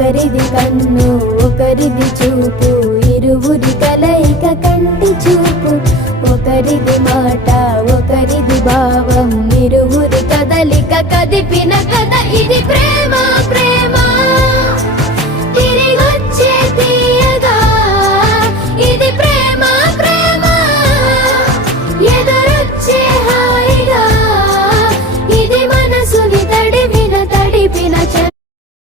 ఒకరిది కన్ను ఒకరిది చూపు, ఇరువురి కలయిక కంటి చూపు. ఒకరిది మాట ఒకరిది భావం, ఇరువురి కదలిక కదిపిన కథ ఇది ప్రేమ.